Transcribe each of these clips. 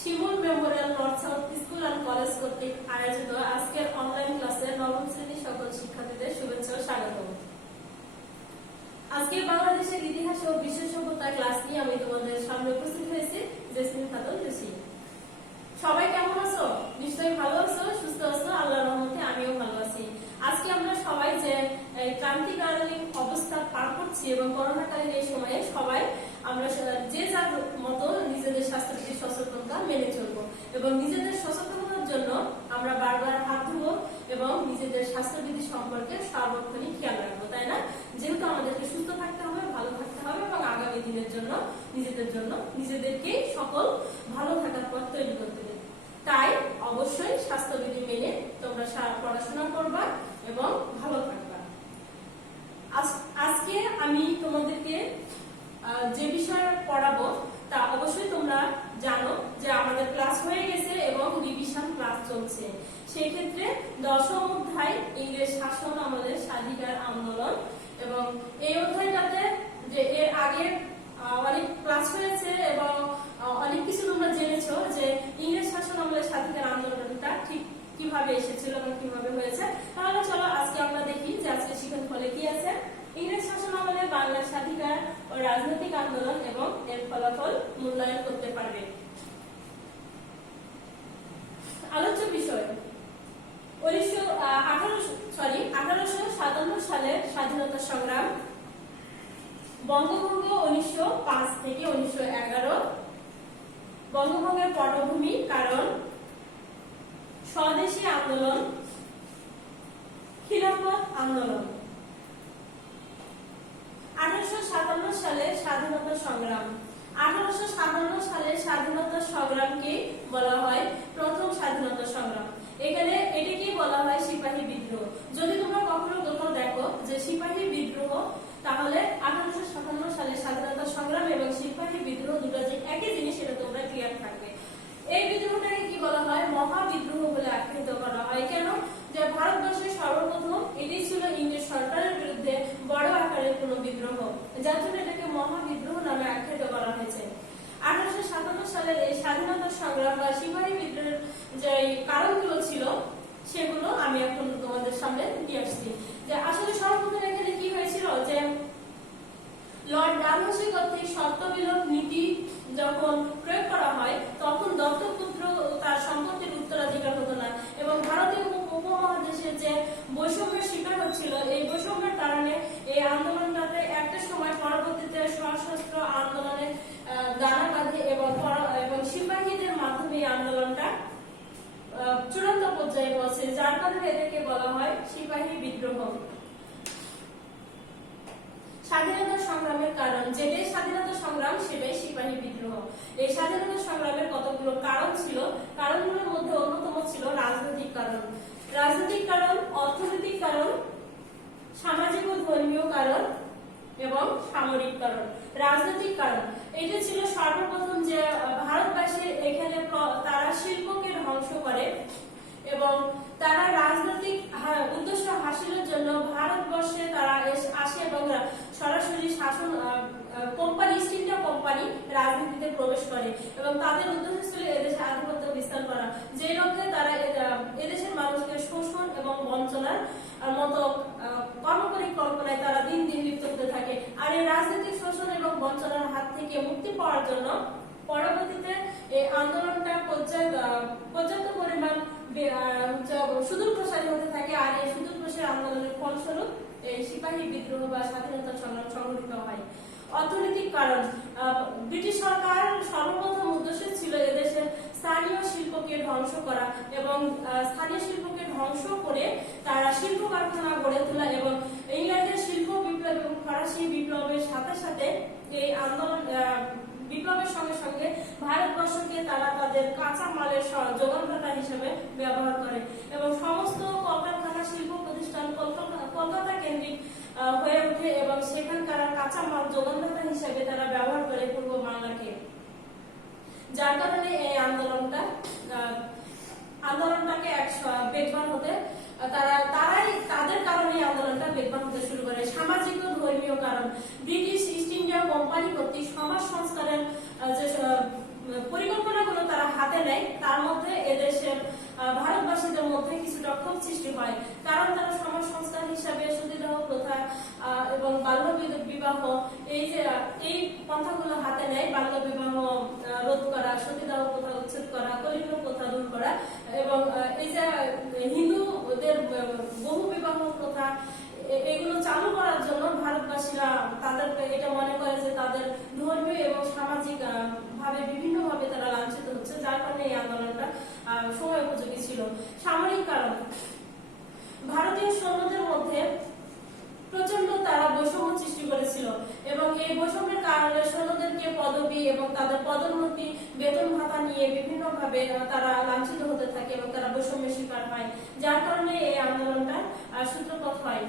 Shimul Memorial north south school and college কর্তৃক আয়োজিত আজকের অনলাইন ক্লাসে নবম শ্রেণীর সকল শিক্ষার্থীদের শুভেচ্ছা ও স্বাগত। আজকে বাংলাদেশের ইতিহাস ও বিশ্ব সভ্যতা ক্লাস নিয়ে আমি তোমাদের সামনে উপস্থিত হয়েছি জেসমিন খাতুন জসি। সবাই কেমন আছো? নিশ্চয়ই ভালো আছো, সুস্থ আছো। আল্লাহর রহমতে আমিও ভালো আছি। আজকে আমরা সবাই যে ক্রান্তিকালীন অবস্থা পার করছি এবং করোনাকালীন এই সময়ে সবাই আমরা যে যার মতো নিজেদের স্বাস্থ্যবিধি সচেতনতা মেনে চলবো এবং নিজেদের সচেতনতার জন্য আমরা বারবার হাত ধুবো এবং নিজেদের স্বাস্থ্যবিধি সম্পর্কে সার্বক্ষণিক খেয়াল রাখবো, তাই না? যেহেতু আমাদেরকে সুস্থ থাকতে হবে, ভালো থাকতে হবে এবং আগামী দিনের জন্য নিজেদেরকে সকল ভালো থাকার পথ তৈরি করতে হবে। তাই অবশ্যই স্বাস্থ্যবিধি মেনে তোমরা পড়াশোনা করবা এবং ভালো থাকবা। আজকে আমি তোমাদেরকে যে বিষয় পড়াবো তা অবশ্যই তোমরা জানো যে আমাদের ক্লাস হয়ে গেছে এবং রিভিশন ক্লাস চলছে। সেই ক্ষেত্রে দশম অধ্যায় ইংরেজ শাসন আমলের স্বাধিকার আন্দোলন এবং এই অধ্যায়টাতে যে এর আগে অনেক ক্লাস হয়েছে এবং অনেক কিছু তোমরা জেনেছো যে ইংরেজ শাসন আমলের স্বাধিকার আন্দোলনটা ঠিক কিভাবে এসেছিল এবং কিভাবে হয়েছে। তাহলে চলো আজকে আমরা দেখি যে আজকে শিক্ষণ ফলে কি আছে। ইংরেজ শাসন আমলে বাংলার স্বাধিকার ও রাজনৈতিক আন্দোলন এবং এর ফলাফল মূল্যায়ন করতে পারবে। আলোচ্য বিষয় 1857 সালের স্বাধীনতা সংগ্রাম, বঙ্গভঙ্গ 1905 থেকে 1911, বঙ্গভঙ্গের পটভূমি কারণ, স্বদেশী আন্দোলন, খিলাফত আন্দোলন। 1857 সালের স্বাধীনতা সংগ্রাম। 1857 সালের স্বাধীনতা সংগ্রামকে বলা হয় প্রথম স্বাধীনতা সংগ্রাম। এখানে এটাকে বলা হয় সিপাহী বিদ্রোহ। যদি তোমরা কখনো কোথাও দেখো যে সিপাহী বিদ্রোহ, তাহলে 1857 সালের স্বাধীনতা সংগ্রাম এবং সিপাহী বিদ্রোহ দুটো যে একই জিনিস, এটা তোমরা ক্লিয়ার থাকবে। এই বিদ্রোহটাকে কি বলা হয়? মহাবিদ্রোহ বলে আখ্যায়িত করা হয়। কেন? যে ভারতবর্ষের সর্বপ্রথম এটি ছিল ইংরেজ সরকারের বিরুদ্ধে বড় আকারের কোন বিদ্রোহ, যার জন্য এটাকে মহাবিদ্রোহ নামে আখ্যায়িত করা হয়েছে। 1857 সালের এই স্বাধীনতা সংগ্রাম বা সিপাহী বিদ্রোহের যে কারণগুলো ছিল সেগুলো আমি এখন তোমাদের সামনে নিয়ে আসছি। যে আসলে সর্বপ্রথম এখানে কি হয়েছিল, যে লর্ড ডালহৌসি কর্তৃক সত্ত্ববিলোপ নীতি যখন প্রয়োগ করা হয় তখন দত্তক পুত্র তার সম্পত্তির উত্তরাধিকার হতো না এবং ভারতীয় উপমহাদেশে যে বৈষম্যের শিকার হচ্ছিল, এই বৈষম্যের কারণে এই আন্দোলনটাতে একটা সময় পরবর্তীতে সশস্ত্র আন্দোলনে দানা বাঁধে এবং সিপাহীদের মাধ্যমে এই আন্দোলনটা চূড়ান্ত পর্যায়ে পৌঁছে, যার কারণে এদেরকে বলা হয় সিপাহী বিদ্রোহ। স্বাধীনতা সংগ্রামের কারণ, যেটাই স্বাধীনতা সংগ্রাম সেটাই সিপাহী বিদ্রোহ। এই স্বাধীনতা সংগ্রামের কতগুলো কারণ ছিল, কারণগুলোর মধ্যে অন্যতম ছিল রাজনৈতিক কারণ। রাজনৈতিক কারণ, অর্থনৈতিক কারণ, সামাজিক ও ধর্মীয় কারণ এবং সামরিক কারণ। রাজনৈতিক কারণ এটা ছিল সর্বপ্রথম যে ভারতবাসী এখানে তারা শিল্পকে ধ্বংস করে এবং তারা রাজনৈতিক উদ্দেশ্য হাসিলের জন্য ভারতবর্ষে তারা আসে এবং সরাসরি শাসন কোম্পানি, ইস্ট ইন্ডিয়া কোম্পানি রাজনীতিতে প্রবেশ করে এবং তাদের উদ্দেশ্য ছিল এদেশে আধিপত্য বিস্তার করা, যে লক্ষ্যে তারা এদেশের মানুষকে শোষণ এবং বঞ্চনার মতো কর্মপরিকল্পনায় তারা দিন দিন লিপ্ত হতে থাকে। আর এই রাজনৈতিক শোষণ এবং বঞ্চনার হাত থেকে মুক্তি পাওয়ার জন্য পরবর্তীতে এই আন্দোলনটা পর্যাপ্ত পরিমাণ সুদূর প্রসারী হতে থাকে। আর এই সুদূর প্রসারী আন্দোলনের ফলস্বরূপ এই সিপাহী বিদ্রোহ বা স্বাধীনতা সংগ্রাম সংঘটিত হয়। অর্থনৈতিক কারণ, ব্রিটিশ সরকার সর্বপ্রথম উদ্দেশ্য ছিল এদেশের স্থানীয় শিল্পকে ধ্বংস করা এবং স্থানীয় শিল্পকে ধ্বংস করে তারা শিল্প কারখানা গড়ে তোলা এবং ইংল্যান্ডের শিল্প বিপ্লব এবং ফরাসি বিপ্লবের সাথে সাথে এই আন্দোলন বিপ্লবের সঙ্গে সঙ্গে ভারতবর্ষকে তারা তাদের কাঁচা মালের যোগানদাতা হিসেবে ব্যবহার করে এবং সমস্ত কলকারখানা শিল্প প্রতিষ্ঠান কলকাতা কেন্দ্রিক হয়ে ওঠে এবং সেখানকার কাঁচা মাল যোগানদাতা হিসেবে তারা ব্যবহার করে পূর্ব বাংলাকে, যার কারণে এই আন্দোলনটাকে বেগবান হতে তাদের কারণে আন্দোলনটা বেগবান হতে শুরু করে। সামাজিক ও ধর্মীয় কারণ, ব্রিটিশ ইস্ট ইন্ডিয়া কোম্পানি কর্তৃক সমাজ সংস্কারের যে পরিকল্পনাগুলো তারা হাতে ক্ষোভ সৃষ্টি হয়, কারণ তারা সমাজ সংস্কার হিসাবে সতীদাহ প্রথা এবং বাল্য বিবাহ এই পন্থাগুলো হাতে নেয়। বাল্য বিবাহ রোধ করা, সতীদাহ প্রথা উচ্ছেদ করা, কলিঙ্গ প্রথা দূর করা এবং এই যে হিন্দুদের বহু বিবাহ প্রথা এগুলো চালু করার জন্য ভারতবাসীরা তাদের এটা মনে করে যে তাদের ধর্মীয় এবং সামাজিক ভাবে বিভিন্ন ভাবে তারা লাঞ্ছিত হচ্ছে, যার কারণে এই আন্দোলনটা সময় উপযোগী ছিল। সামরিক কারণ, ভারতীয় সৈন্যদের মধ্যে প্রচন্ড তারা বৈষম্য সৃষ্টি করেছিল এবং এই বৈষম্যের কারণে সৈন্যদেরকে পদবি এবং তাদের পদোন্নতি, বেতন ভাতা নিয়ে বিভিন্ন ভাবে তারা লাঞ্ছিত হতে থাকে এবং তারা বৈষম্যের শিকার হয়, যার কারণে এই আন্দোলনটা সূত্রপাত হয়।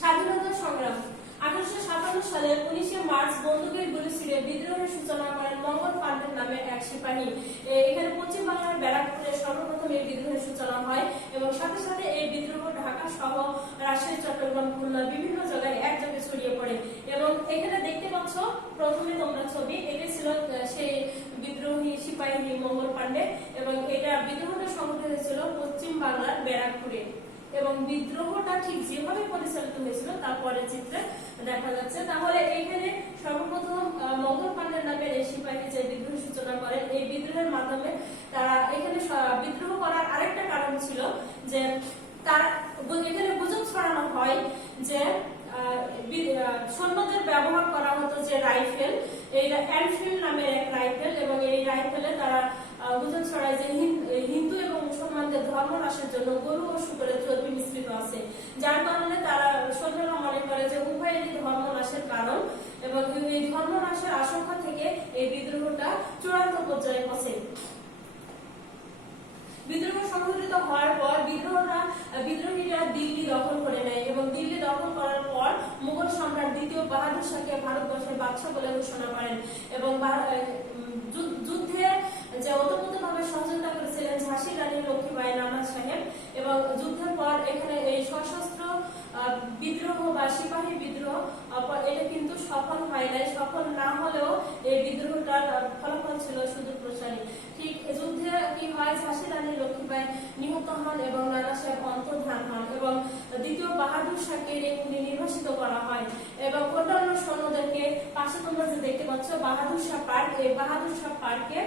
স্বাধীনতা সংগ্রাম, 1857 সালের 19 মার্চ বন্দুকের গুলি ছিঁড়ে বিদ্রোহের সূচনা করেন মঙ্গল পাণ্ডে নামে এক সিপাহী। এখানে পশ্চিম বাংলার ব্যারাকপুরে সর্বপ্রথম এই বিদ্রোহের সূচনা হয় এবং সাথে সাথে এই বিদ্রোহ ঢাকা সহ রাজশাহী, চট্টগ্রাম, খুলনা বিভিন্ন জায়গায় একযোগে ছড়িয়ে পড়ে এবং এখানে দেখতে পাচ্ছ প্রথমে তোমরা ছবি, এটি ছিল সেই বিদ্রোহী সিপাহী মঙ্গল পাণ্ডে এবং এটা বিদ্রোহটা সংঘটিত হয়েছিল পশ্চিম বাংলার ব্যারাকপুরে এবং বিদ্রোহটা ঠিক যেভাবে পরিচালিত হয়েছিল তারপরে চিত্রে দেখা যাচ্ছে। তাহলে এইখানে সর্বপ্রথম মঙ্গল পাণ্ডের নামের এই সিপাহী যে বিদ্রোহ সূচনা করেন, এই বিদ্রোহের মাধ্যমে তারা এখানে বিদ্রোহ করার আরেকটা কারণ ছিল যে তার এখানে গুজব ছড়ানো হয় যে সৈন্যদের ব্যবহার করা হতো যে রাইফেল, এই এনফিল্ড নামের এক রাইফেল এবং এই রাইফেলে তারা গুজব ছড়ায় যে হিন্দু এবং মুসলমানদের ধর্ম হ্রাসের জন্য গরু ও শুকরের চর্বি মিশ্রিত আছে, যার কারণে তারা সৈন্যরা মনে করে যে উভয়েরই ধর্ম হ্রাসের কারণ এবং এই ধর্ম হ্রাসের আশঙ্কা থেকে এই বিদ্রোহটা চূড়ান্ত পর্যায়ে পৌঁছে। বিদ্রোহ সংঘটিত হওয়ার পর বিদ্রোহীরা দিল্লি দখল করে নেয় এবং দিল্লি দখল করার পর মুঘল সম্রাট দ্বিতীয় বাহাদুর শাহকে ভারতবর্ষের বাদশা বলে ঘোষণা করেন এবং যুদ্ধে যে ওতপ্রোতভাবে সহযোগিতা করেছিলেন ঝাঁসি রানী লক্ষ্মীবাঈ নানা সাহেব এবং যুদ্ধের পর এখানে এই সশস্ত্র বিদ্রোহ বা সিপাহী বিদ্রোহ এটা কিন্তু সফল হয় নাই। সফল না হলেও এই বিদ্রোহটার ফলাফল ছিল সুদূর প্রসারী। ঠিক যুদ্ধে কি হয়, ঝাঁসি রানী লক্ষ্মীবাঈ নিহত হন এবং নানা সাহেব অন্তর্ধান হন এবং দ্বিতীয় বাহাদুর শাহকে নির্বাসিত করা হয় এবং অন্যান্য সৈন্যদেরকে পাশে তোমরা যে দেখতে পাচ্ছ বাহাদুর শাহ পার্ক, এই বাহাদুর শাহ পার্কে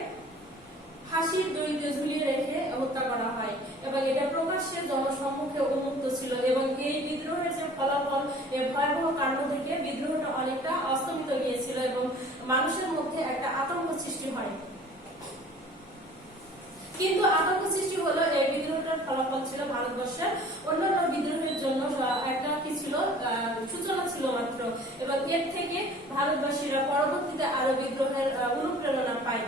ফাঁসির দড়িতে ঝুলিয়ে রেখে হত্যা করা হয় এবং এটা প্রকাশ্যে জনসম্মুখে উন্মুক্ত ছিল এবং এই বিদ্রোহের যে ফলাফল, এই ভয়াবহ কাণ্ড থেকে বিদ্রোহটা অনেকটা অস্তমিত গিয়েছিল এবং মানুষের মধ্যে একটা আতঙ্ক সৃষ্টি হয়। কিন্তু আতঙ্ক সৃষ্টি হলো এই বিদ্রোহটার ফলাফল ছিল ভারতবর্ষের অন্যান্য বিদ্রোহের জন্য একটা কি ছিল, সূচনা ছিল মাত্র এবং এর থেকে ভারতবাসীরা পরবর্তীতে আরো বিদ্রোহের অনুপ্রেরণা পায়।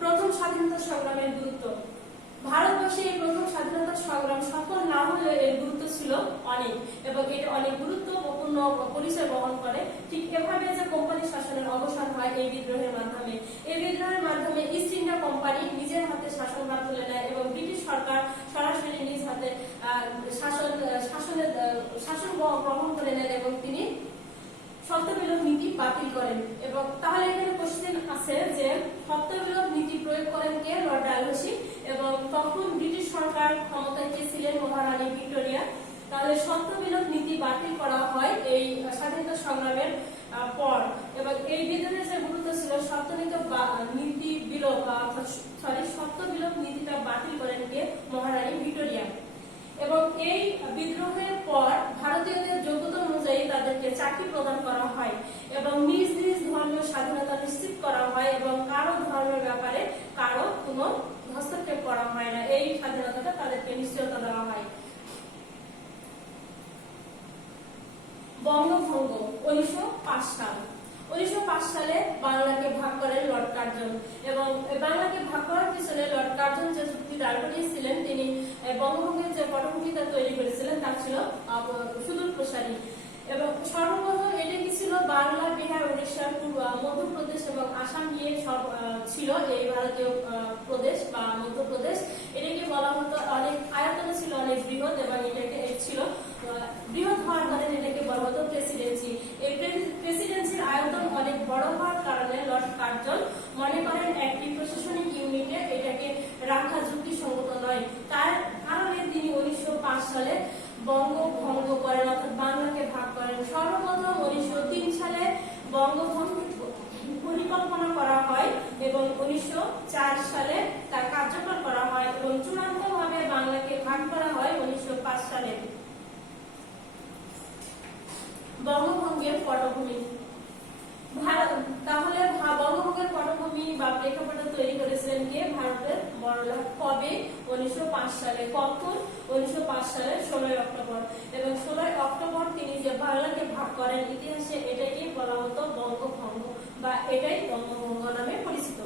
প্রথম স্বাধীনতা সংগ্রামের গুরুত্ব, ভারতবর্ষে এই প্রথম স্বাধীনতা সংগ্রাম সফল না হলে এর গুরুত্ব ছিল অনেক এবং এটা অনেক গুরুত্বপূর্ণ পরিচয় বহন করে। ঠিক এভাবে যে কোম্পানি শাসনের অবসান হয় এই বিদ্রোহের মাধ্যমে, এই বিদ্রোহের মাধ্যমে ইস্ট ইন্ডিয়া কোম্পানি নিজের হাতে শাসনভার তুলে নেয় এবং ব্রিটিশ সরকার সরাসরি নিজ হাতে শাসন গ্রহণ করে নেন এবং তিনি সত্যবিলোপ নীতি বাতিল করেন। এবং তাহলে এখানে কোশ্চেন আছে যে সত্যবিলোপ নীতি প্রয়োগ করেন কে? লর্ড ডালহৌসি। এবং তখন ব্রিটিশ সরকার ক্ষমতায় কে ছিলেন? মহারানী ভিক্টোরিয়া। তাহলে সত্যবিলোপ নীতি বাতিল করা হয় এই স্বাধীনতা সংগ্রামের পর এবং এই বিদ্রোহের যে গুরুত্ব ছিল সত্যবিলোপ নীতিটা বাতিল করেন কে? মহারানী ভিক্টোরিয়া। এবং এই বিদ্রোহের পর ভারতীয়দের যোগ্যতা অনুযায়ী তাদেরকে চাকরি প্রদান করা হয় এবং নিজ নিজ ধর্মীয় স্বাধীনতা নিশ্চিত করা হয় এবং কারো ধর্মের ব্যাপারে কারো কোনো হস্তক্ষেপ করা হয় না, এই স্বাধীনতাটা তাদেরকে নিশ্চয়তা দেওয়া হয়। বঙ্গভঙ্গ 1905 সাল। 1905 সালে বাংলাকে ভাগ করেন লর্ড কার্জন এবং বাংলাকে ভাগ করার পিছনে লর্ড কার্জন যে চুক্তি দাঁড় করিয়েছিলেন, তিনি বঙ্গভঙ্গের যে পটভূমিকা তৈরি করেছিলেন তা ছিল সুদূর প্রসারী এবং সর্বপ্রথম এটা কি ছিল? বাংলা, বিহার, উড়িষ্যা, মধ্যপ্রদেশ এবং আসাম নিয়ে সব ছিল এই ভারতীয় প্রদেশ বা মধ্যপ্রদেশ। এটাকে বলা হতো, অনেক আয়তনে ছিল অনেক বৃহৎ এবং এটাকে ছিল বৃহৎ হওয়ার কারণে এটাকে বলা হতো প্রেসিডেন্সি। এই প্রেসিডেন্সির আয়তন অনেক বড় হওয়ার কারণে লর্ড কার্জন মনে করেন একটি প্রশাসনিক 1904 সালে তা কার্যকর করা হয় এবং চূড়ান্তভাবে বাংলাকে ভাগ করা হয় 1905 সালে। বঙ্গভঙ্গের পটভূমি। তাহলে বঙ্গভঙ্গের পটভূমি বা প্রেক্ষাপট তৈরি করেছিলেন কে? ভারতের বড়লাট। কবে? 1905 সালে। কখন? 1905 সালের 16 অক্টোবর। এবং 16 অক্টোবর তিনি যে বাংলাকে ভাগ করেন, ইতিহাসে এটাকে বলা হতো বঙ্গভঙ্গ বা এটাই বঙ্গভঙ্গ নামে পরিচিত।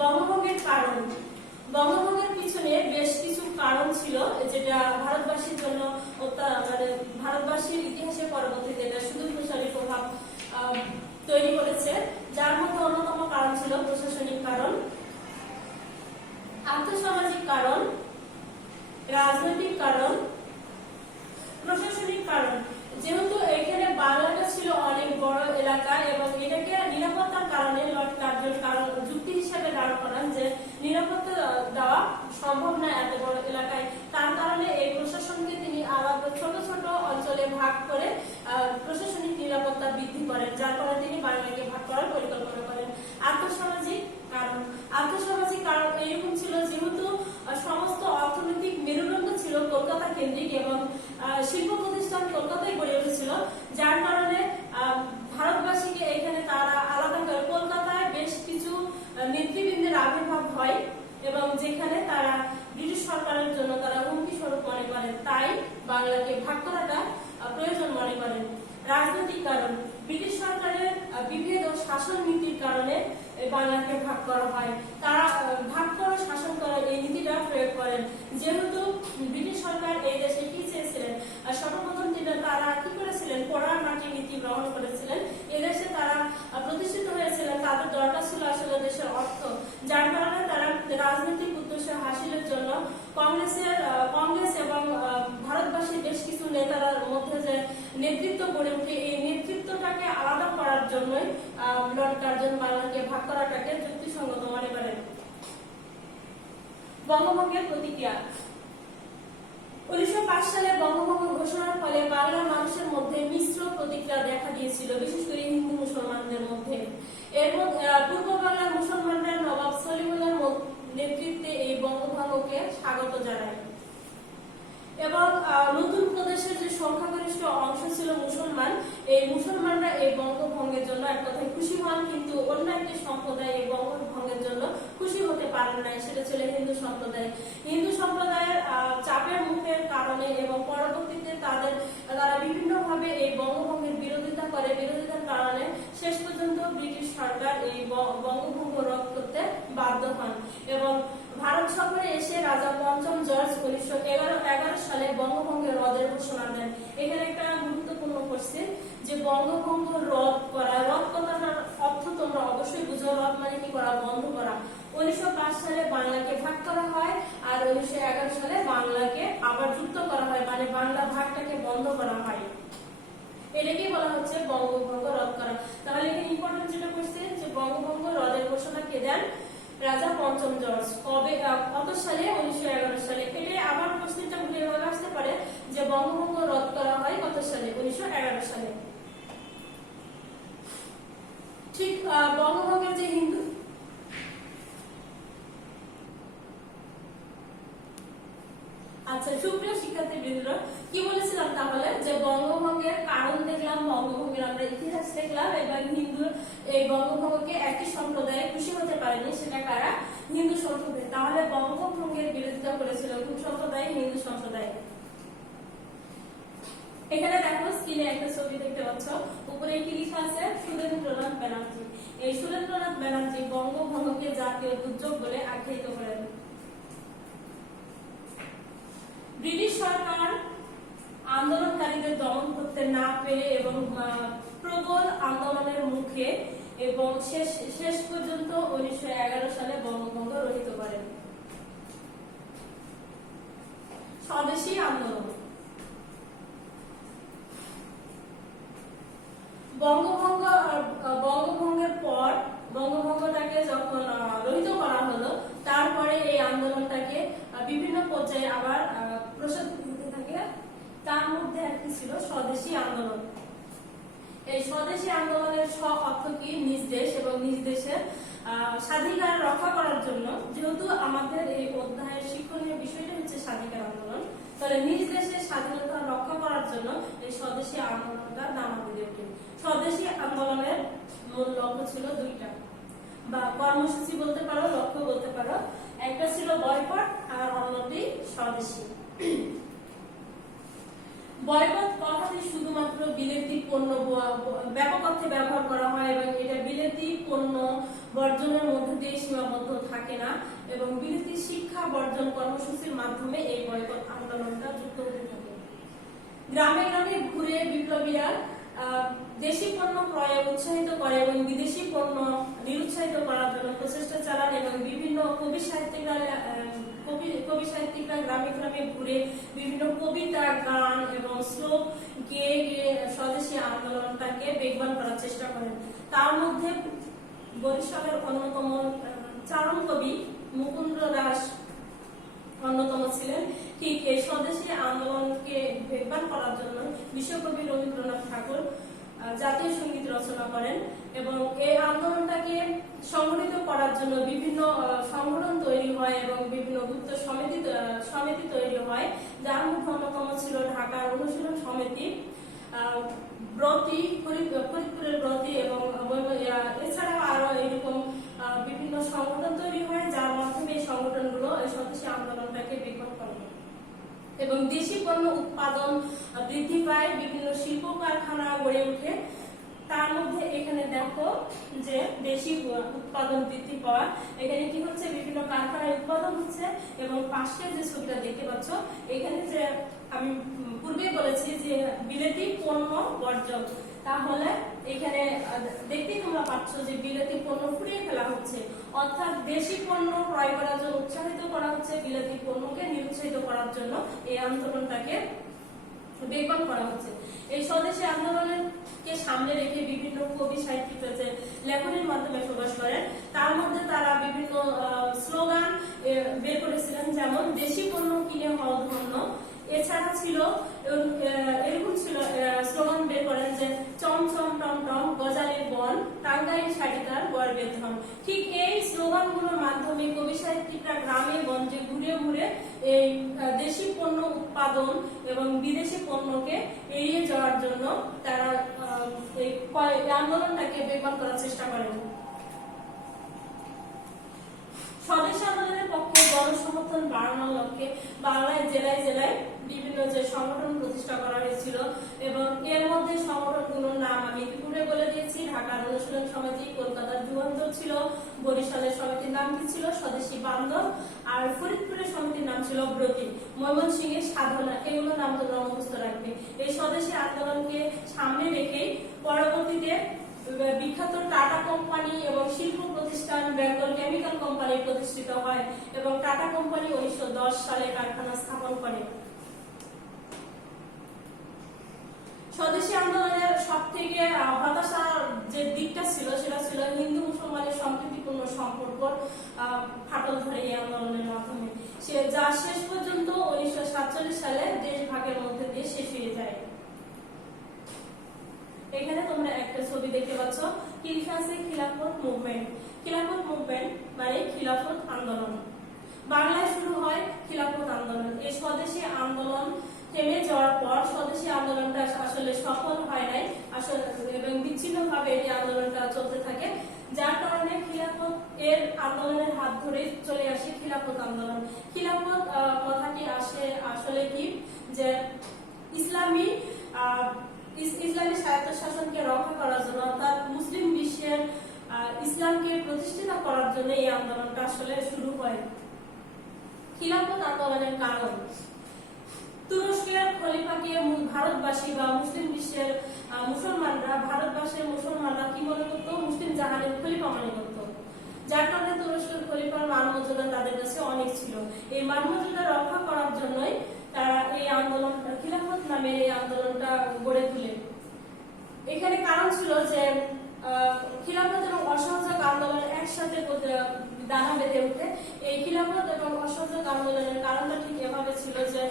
বঙ্গভঙ্গের কারণ। বঙ্গভঙ্গের পিছনে বেশ কিছু কারণ ছিল, যেটা ভারতবাসীর জন্য মানে ভারতবাসীর ইতিহাসে পরবর্তীতে এটা সুদূরপ্রসারী প্রভাব তৈরি করেছে। যার মধ্যে অন্যতম কারণ ছিল প্রশাসনিক কারণ, আর্থসামাজিক কারণ, রাজনৈতিক কারণ। প্রশাসনিক কারণ, যেহেতু এখানে বাংলাটা ছিল অনেক বড় এলাকা এবং এটাকে নিরাপত্তার কারণে লর্ড কার্জন কারণ যুক্তি হিসেবে দাঁড় করান যে নিরাপত্তা দেওয়া সম্ভব না এত বড় এলাকায়। তার কারণে এই প্রশাসনকে তিনি আলাদা ছোট ছোট অঞ্চলে ভাগ করে প্রশাসনিক নিরাপত্তা বৃদ্ধি করেন, যার ফলে তিনি বাংলাকে ভাগ করার পরিকল্পনা করেন। আর্থসামাজিক কারণ। আর্থসামাজিক কারণ এরকম ছিল, যেহেতু সমস্ত অর্থনৈতিক মেরুদণ্ড ছিল কলকাতা কেন্দ্রিক এবং শিল্প প্রতিষ্ঠান কলকাতায় গড়ে উঠেছিল, যার কারণে ভারতবাসীকে এখানে তারা আলাদা করে কলকাতায় বেশ কিছু নেতৃবৃন্দের আবির্ভাব হয় এবং যেখানে তারা ব্রিটিশ সরকারের জন্য তারা হুমকি স্বরূপ মনে করেন, তাই বাংলাকে ভাগ করাটা প্রয়োজন মনে করেন। রাজনৈতিক কারণ। ব্রিটিশ সরকারের বিভেদ ও শাসন নীতির কারণে বাংলাকে ভাগ করা হয়। তারা ভাগ করা শাসন করার এই নীতিটা প্রয়োগ করেন। যেহেতু ব্রিটিশ সরকার এই দেশে কি চেয়েছিলেন, সর্বপ্রথম তারা কি করেছিলেন? পোড়ার মাটির নীতি গ্রহণ করেছিলেন। এদেশে তারা প্রতিষ্ঠিত হয়েছিলেন, তাদের দরকার ছিল আসলে দেশের অর্থ, যার কারণে তারা রাজনৈতিক উদ্দেশ্য হাসিলের জন্য কংগ্রেস এবং ভারতবাসীর বেশ কিছু নেতার মধ্যে যে নেতৃত্ব গড়ে ওঠে, এই নেতৃত্বটাকে আলাদা করার জন্যই লর্ড কার্জন বাংলাকে ভাগ করাটাকে যুক্তিসঙ্গত মনে করেন। বঙ্গভঙ্গের প্রতিক্রিয়া। 1905 সালে বঙ্গভঙ্গ ঘোষণার ফলে বাংলার মানুষের মধ্যে মিশ্র প্রতিক্রিয়া দেখা দিয়েছিল, বিশেষ করে হিন্দু মুসলমানদের মধ্যে। এর মধ্যে পূর্ব বাংলার মুসলমানরা নবাব সলিমুল্লাহর নেতৃত্বে এই বঙ্গভঙ্গকে স্বাগত জানায় এবং নতুন প্রদেশের যে সংখ্যাগরিষ্ঠ অংশ ছিল মুসলমান, এই মুসলমানরা এই বঙ্গভঙ্গের জন্য এক কথায় খুশি হন, কিন্তু অন্য একটি সম্প্রদায় এই বঙ্গভঙ্গের জন্য খুশি হতে পারেন নাই, সেটা ছিল হিন্দু সম্প্রদায়। হিন্দু সম্প্রদায়ের চাপের মুখের কারণে এবং পরবর্তীতে তারা বিভিন্নভাবে এই বঙ্গভঙ্গের বিরোধিতা করে, বিরোধিতার কারণে শেষ পর্যন্ত ব্রিটিশ সরকার এই বঙ্গভঙ্গ রদ করতে বাধ্য হন এবং ভারত সফরে এসে রাজা পঞ্চম জর্জ 1911 সালে বঙ্গভঙ্গের রদের ঘোষণা দেন। এখানে একটা গুরুত্বপূর্ণ কোশ্চেন যে বঙ্গভঙ্গ রদ করা, রদ কথাটার অর্থ তোমরা অবশ্যই বুঝো, রদ মানে কি করা? বন্ধ করা। 1905 সালে বাংলাকে ভাগ করা হয় আর 1911 সালে বাংলাকে আবার যুক্ত করা হয়, মানে বাংলা ভাগটাকে বন্ধ করা হয়। এটাকে বলা হচ্ছে বঙ্গভঙ্গ রদ করা। তাহলে এখানে ইম্পর্টেন্ট যেটা কোশ্চেন যে বঙ্গভঙ্গ রদের ঘোষণা কে দেন? রাজা পঞ্চম জর্জ। কবে? কত সালে? 1911 সালে। এটা আবার কোশ্চেনটা ভুলে আসতে পারে যে বঙ্গভঙ্গ রদ করা হয় কত সালে? 1911 সালে। ঠিক বঙ্গভঙ্গের যে হিন্দু আচ্ছা সুপ্রিয় শিক্ষার্থীবৃন্দরা, কি বলেছিলাম তাহলে যে বঙ্গভঙ্গের কারণ দেখলাম, বঙ্গভঙ্গের আমরা ইতিহাস দেখলাম এবং হিন্দু এই বঙ্গভঙ্গকে একই সম্প্রদায়ে খুশি হতে পারেনি, সেটা কারা? হিন্দু সম্প্রদায়। তাহলে বঙ্গভঙ্গের বিরোধিতা করেছিল কোন সম্প্রদায়? হিন্দু সম্প্রদায়। এখানে দেখো স্ক্রিনে একটা ছবি দেখতে পাচ্ছ, উপরে কি লেখা আছে? সুরেন্দ্রনাথ ব্যানার্জি। এই সুরেন্দ্রনাথ ব্যানার্জি বঙ্গভঙ্গকে জাতীয় দুর্যোগ বলে আখ্যায়িত করেন। ব্রিটিশ সরকার আন্দোলনকারীদের দমন করতে না পেরে এবং প্রবল আন্দোলনের মুখে এবং শেষ পর্যন্ত 1911 সালে বঙ্গভঙ্গ রহিত করেন। স্বদেশী আন্দোলন। বঙ্গভঙ্গের পর বঙ্গভঙ্গটাকে যখন রহিত করা হলো, তারপরে এই আন্দোলনটাকে বিভিন্ন পর্যায়ে আবার প্রসারিত হতে থাকে। তার মধ্যে একটি ছিল স্বদেশী আন্দোলন। এই স্বদেশী আন্দোলনের অর্থ কি? নিজ দেশ এবং নিজ দেশের স্বাধিকার রক্ষা করার জন্য। যেহেতু আমাদের এই অধ্যায়ের শিক্ষণীয় বিষয়টা হচ্ছে স্বাধিকার আন্দোলন, তাহলে নিজ দেশের স্বাধীনতা রক্ষা করার জন্য এই স্বদেশী আন্দোলনটা নামা দিয়ে ওঠে। স্বদেশী আন্দোলনের মূল লক্ষ্য ছিল দুইটা, বা কর্মসূচি বলতে পারো, লক্ষ্য বলতে পারো। একটা ছিল বয়কট আর অন্যটি স্বদেশী। বয়কট কথাটি শুধুমাত্র বিলেতি পণ্য ব্যাপক অর্থে ব্যবহার করা হয় এবং এটা বিলেতি পণ্য বর্জনের মধ্যে দিয়ে সীমাবদ্ধ থাকে না, এবং বিলেতি শিক্ষা বর্জন কর্মসূচির মাধ্যমে এই বয়কট আন্দোলনটা যুক্ত হতে থাকে। গ্রামে গ্রামে ঘুরে বিপ্লবীরা দেশি পণ্য ক্রয়ে উৎসাহিত করে এবং বিদেশি পণ্য নিরুৎসাহিত করার জন্য প্রচেষ্টা চালান, এবং বিভিন্ন কবি সাহিত্যিকরা গ্রামে গ্রামে ঘুরে বিভিন্ন কবিতা, গান এবং শ্লোক গেয়ে গিয়ে স্বদেশী আন্দোলনটাকে বেগবান করার চেষ্টা করেন। তার মধ্যে বরিশালের অন্যতম চারণ কবি মুকুন্দ দাস অন্যতম ছিলেন। ঠিক এই স্বদেশী আন্দোলনকে বেগবান করার জন্য বিশ্বকবি রবীন্দ্রনাথ ঠাকুর জাতীয় সঙ্গীত রচনা করেন, এবং এই আন্দোলনটাকে সংগঠিত করার জন্য বিভিন্ন সংগঠন তৈরি হয় এবং বিভিন্ন গুপ্ত সমিতি তৈরি হয়, যার মধ্যে অন্যতম ছিল ঢাকার অনুশীলন সমিতি, ব্রতি, ফরিদপুরের ব্রতি, এবং এছাড়াও আরো এরকম বিভিন্ন সংগঠন তৈরি হয়, যার মাধ্যমে এই সংগঠনগুলো এই স্বদেশী আন্দোলনটাকে বেগবান করে এবং দেশি পণ্য উৎপাদন বৃদ্ধি পায়, বিভিন্ন শিল্প কারখানা গড়ে ওঠে। তার মধ্যে এখানে দেখো যে দেশি উৎপাদন বৃদ্ধি পাওয়া, এখানে কি হচ্ছে, বিভিন্ন কারখানায় উৎপাদন হচ্ছে, এবং পাশের যে ছবিটা দেখতে পাচ্ছ এখানে যে আমি পূর্বে বলেছি যে বিলেতি পণ্য বর্জন, তাহলে এখানে দেখতেই তোমরা পাচ্ছ যে বিলেতি পণ্য ফুরিয়ে ফেলা হচ্ছে, অর্থাৎ দেশি পণ্য ক্রয় করার জন্য উৎসাহিত করা হচ্ছে, বিলেতি পণ্যকে নিরুৎসাহিত করার জন্য এই আন্দোলনটাকে বেগবান করা হচ্ছে। এই স্বদেশী আন্দোলনকে সামনে রেখে বিভিন্ন কবি সাহিত্যিকরা যে লেখনের মাধ্যমে প্রকাশ করেন, তার মধ্যে তারা বিভিন্ন স্লোগান বের করেছিলেন, যেমন দেশি পণ্য কিনে হও ধন্য। এছাড়া ছিল এরকম ছিল স্লোগান বের করেন যে চমচম টমটম গজালের বন, টাঙ্গাইল শাড়িটার গর্বের ধন। ঠিক এই স্লোগানগুলোর মাধ্যমে কবি সাহিত্যিকরা গ্রামে গঞ্জে ঘুরে ঘুরে এই দেশি পণ্য উৎপাদন এবং বিদেশি পণ্যকে এড়িয়ে যাওয়ার জন্য তারা এই আন্দোলনটাকে বেগবান করার চেষ্টা করেন। স্বদেশী আন্দোলনের পক্ষে গণসমর্থন বাড়ানোর লক্ষ্যে বাংলায় জেলায় জেলায় বিভিন্ন যে সংগঠন প্রতিষ্ঠা করা হয়েছিল, এবং এর মধ্যে সংগঠনগুলোর নাম আমি ইতিপূর্বে বলে দিয়েছি। ঢাকার অনুশীলন সমিতি, কলকাতার যুগান্তর ছিল, বরিশালের সমিতির নাম কি ছিল, স্বদেশী বান্ধব, আর ফরিদপুরের সমিতির নাম ছিল ব্রতি, ময়মনসিংহের সাধনা। এগুলো নাম তোমরা মুখস্থ রাখবে। এই স্বদেশী আন্দোলনকে সামনে রেখেই পরবর্তীতে বিখ্যাত টাটা কোম্পানি এবং শিল্প প্রতিষ্ঠান বেঙ্গল কেমিক্যাল কোম্পানি প্রতিষ্ঠিত হয়, এবং টাটা কোম্পানি 1910 সালে কারখানা স্থাপন করে। স্বদেশী আন্দোলনের সব থেকে হতাশার যে দিকটা ছিল সেটা ছিল হিন্দু মুসলমানের সম্প্রীতিপূর্ণ সম্পর্ক ফাটল ধরে এই আন্দোলনের মাধ্যমে, যা শেষ পর্যন্ত 1947 সালে দেশ ভাগের মধ্যে দিয়ে শেষ হয়ে যায়। এখানে তোমরা একটা ছবি দেখতে পাচ্ছ, খিলাফত মুভমেন্ট। খিলাফত মুভমেন্ট মানে খিলাফত আন্দোলন। বাংলায় শুরু হয় খিলাফত আন্দোলন। এই স্বদেশী আন্দোলন থেমে যাওয়ার পর স্বদেশী আন্দোলনটা আসলে সফল হয় নাই, আসলে এবং বিচ্ছিন্নভাবে এই আন্দোলনটা চলতে থাকে, যার কারণে খিলাফত এর আন্দোলনের হাত ধরে চলে আসে খিলাফত আন্দোলন। খিলাফত কথাটি আসে আসলে কি, যে ইসলামী স্বায়ত্তশাসনকে রক্ষা করার জন্য, অর্থাৎ মুসলিম বিশ্বের ইসলামকে প্রতিষ্ঠিত করার জন্য এই আন্দোলনটা আসলে শুরু হয়। খিলাফত আন্দোলনের কারণ, তুরস্কের খলিফাকে ভারতবাসী বা মুসলিম বিশ্বের ভারতবর্ষের মুসলমানরা কি মনে করতো, মুসলিম জাহানের খলিফা মনে করতো, যার কারণে তুরস্কের খলিফার মানমর্যাদা তাদের কাছে অনেক ছিল। এই মানমর্যাদা রক্ষা করার জন্যই তারা এই আন্দোলন, খিলাফত নামে এই আন্দোলনটা গড়ে তোলে। এখানে কারণ ছিল যে খিলাফত এবং অসহযোগ আন্দোলনের একসাথে দানা বেঁধে উঠে। এই খিলাফত এবং অসহযোগ আন্দোলনের কারণটা ঠিক এভাবে ছিল যে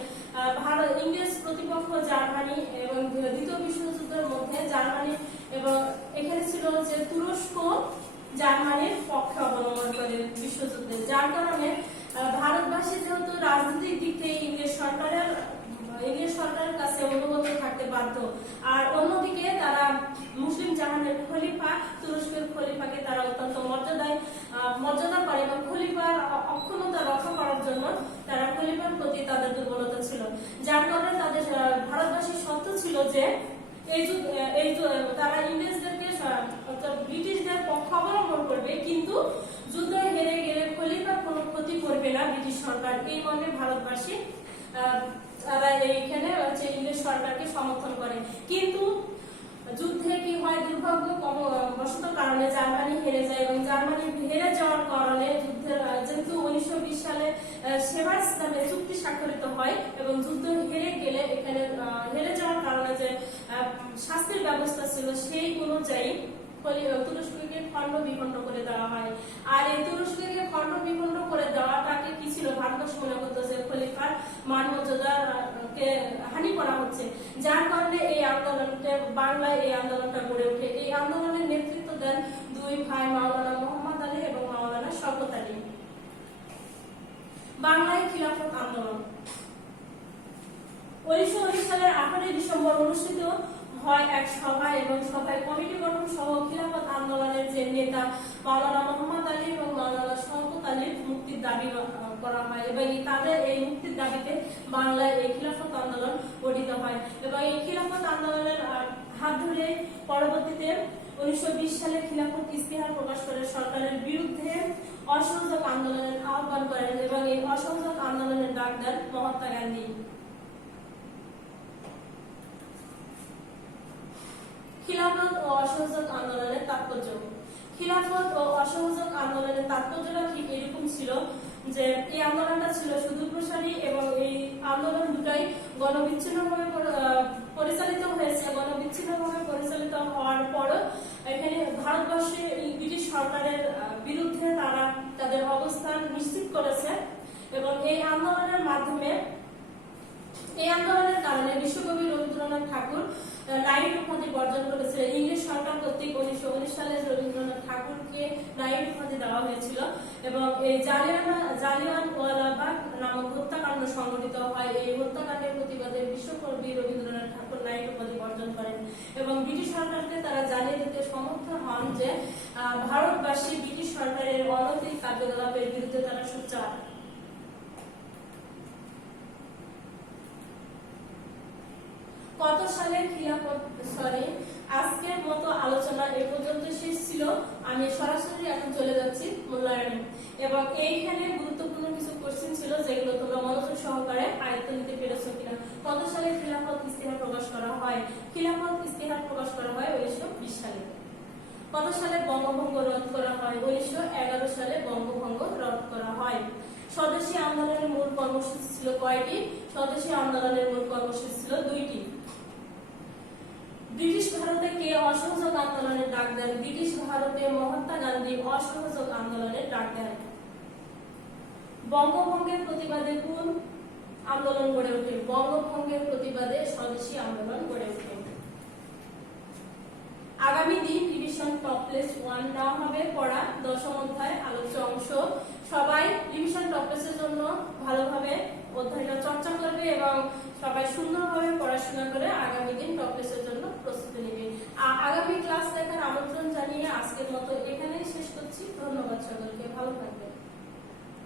ইংরেজ প্রতিপক্ষ জার্মানি এবং দ্বিতীয় বিশ্বযুদ্ধের মধ্যে জার্মানি এবং এখানে ছিল যে তুরস্ক জার্মানির পক্ষে অবলম্বন করে বিশ্বযুদ্ধে, যার কারণে ভারতবাসী যেহেতু রাজনৈতিক দিক থেকে ইংরেজ সরকারের কাছে অনুগত থাকতে বাধ্য, আর অন্যদিকে তারা মুসলিম জাহানের খলিফা তুরস্কের খলিফাকে তারা অত্যন্ত মর্যাদা করে এবং খলিফার অক্ষমতা রক্ষা করার জন্য তারা খলিফার প্রতি তাদের দুর্বলতা ছিল, যার কারণে তাদের ভারতবাসীর শর্ত ছিল যে তারা ইংরেজদেরকে ব্রিটিশদের পক্ষ অবলম্বন করবে, কিন্তু যুদ্ধ হেরে গেলে খলিফার কোনো ক্ষতি করবে না ব্রিটিশ সরকার। এই মর্মে ভারতবাসী তারা এইখানে ইংরেজ সরকারকে সমর্থন করে। কিন্তু যুদ্ধে কি হয়, দুর্ভাগ্যবশত কারণে জার্মানি হেরে যায় এবং জার্মানি হেরে যাওয়ার কারণে যুদ্ধের যেহেতু 1920 সালে সেভার্স নামে চুক্তি স্বাক্ষরিত হয় এবং যুদ্ধ হেরে গেলে এখানে হেরে যাওয়ার কারণে যে শাস্তির ব্যবস্থা ছিল সেই অনুযায়ী তুরস্ককে খণ্ড বিখণ্ড করে দেওয়া হয়। আর এই তুরস্ককে খণ্ড বিখণ্ড করে দেওয়াটাকে কি ছিল, ভারতবর্ষ মনে করতো যে খলিফার মান মর্যাদাকে হানি করা হচ্ছে, যার কারণে এই আন্দোলনকে বাংলায় এই আন্দোলনটা গড়ে ওঠে। এই আন্দোলনের নেতৃত্ব দেন দুই ভাই মাওলানা মোহাম্মদ আলী এবং মাওলানা শওকত আলী। বাংলায় খিলাফত আন্দোলন 1919 সালের 18 ডিসেম্বর অনুষ্ঠিত হয় এক সভা এবং সভায় কমিটি গঠন সহ খিলাফত আন্দোলনের যে নেতা মাওলানা মোহাম্মদ আলী এবং মাওলানা শওকত আলীর মুক্তির দাবি করা হয় এবং তাদের এই মুক্তির দাবিতে বাংলায় এই খিলাফত আন্দোলন গঠিত হয় এবং এই খিলাফত আন্দোলনের হাত ধরে পরবর্তীতে 1920 সালে খিলাফত ইস্তিহার প্রকাশ করে সরকারের বিরুদ্ধে অসহযোগ আন্দোলনের আহ্বান করেন এবং এই অসহযোগ আন্দোলনের ডাক দেন মহাত্মা গান্ধী। খিলাফত ও অসহযোগ আন্দোলনের তাৎপর্য। খিলাফত ও অসহযোগ আন্দোলনের তাৎপর্যটা ঠিক এরকম ছিল যে এই আন্দোলনটা ছিল সুদূরপ্রসারী এবং এই আন্দোলন দুটাই গণবিচ্ছিন্নভাবে পরিচালিত হয়েছে। গণবিচ্ছিন্নভাবে পরিচালিত হওয়ার পরও এখানে ভারতবর্ষে ব্রিটিশ সরকারের বিরুদ্ধে তারা তাদের অবস্থান নিশ্চিত করেছে এবং এই আন্দোলনের কারণে বিশ্বকবি রবীন্দ্রনাথ ঠাকুর নাইট উপাধি বর্জন করেছিল। ইংরেজ সরকার কর্তৃক 1919 সালে রবীন্দ্রনাথ ঠাকুরকে নাইট উপাধি দেওয়া হয়েছিল এবং এই জালিয়ানওয়ালাবাগ নামক হত্যাকাণ্ড সংঘটিত হয়। এই হত্যাকাণ্ডের প্রতিবাদে বিশ্বকবি রবীন্দ্রনাথ ঠাকুর নাইট উপাধি বর্জন করেন এবং ব্রিটিশ সরকারকে তারা জানিয়ে দিতে সমর্থ হন যে ভারতবাসী ব্রিটিশ সরকারের অনৈতিক কার্যকলাপের বিরুদ্ধে তারা সোচ্চার। কত সালে আজকের মতো আলোচনা এ পর্যন্ত শেষ ছিল। আমি সরাসরি এখন চলে যাচ্ছি মূল্যায়নে এবং এইখানে গুরুত্বপূর্ণ কিছু কোশ্চেন ছিল যেগুলো তোমরা মনোযোগ সহকারে আয়ত্ত নিতে পেরেছো কিনা। কত সালে খিলাফত ইস্তিহার প্রকাশ করা হয়? খিলাফত ইস্তিহার প্রকাশ করা হয় 1920 সালে। কত সালে বঙ্গভঙ্গ রদ করা হয়? 1911 সালে বঙ্গভঙ্গ রদ করা হয়। স্বদেশী আন্দোলনের মূল কর্মসূচি ছিল কয়টি? স্বদেশী আন্দোলনের মূল কর্মসূচি ছিল 2টি। ব্রিটিশ ভারতে কে অসহযোগ আন্দোলনের ডাক দেন? ব্রিটিশ ভারতে মহাত্মা গান্ধী অসহযোগ আন্দোলনের ডাক দেন। বঙ্গভঙ্গের প্রতিবাদে কোন আন্দোলন গড়ে ওঠে? বঙ্গভঙ্গের প্রতিবাদে স্বদেশী আন্দোলন গড়ে ওঠে। আগামী দিন রিভিশন টপ লিস্ট 1 নেওয়া হবে পড়া 10ম অধ্যায় আলোচ্য অংশ। সবাই রিভিশন টপ লিস্টের জন্য ভালোভাবে অধ্যায়টা চর্চা করবে এবং সবাই সুন্দরভাবে পড়াশোনা করে আগামী দিন টপ লিস্টের জন্য প্রস্তুতি নেবে। আগামী ক্লাস দেখার আমন্ত্রণ জানিয়ে আজকের মতো এখানেই শেষ করছি। ধন্যবাদ সকলকে, ভালো থাকবেন।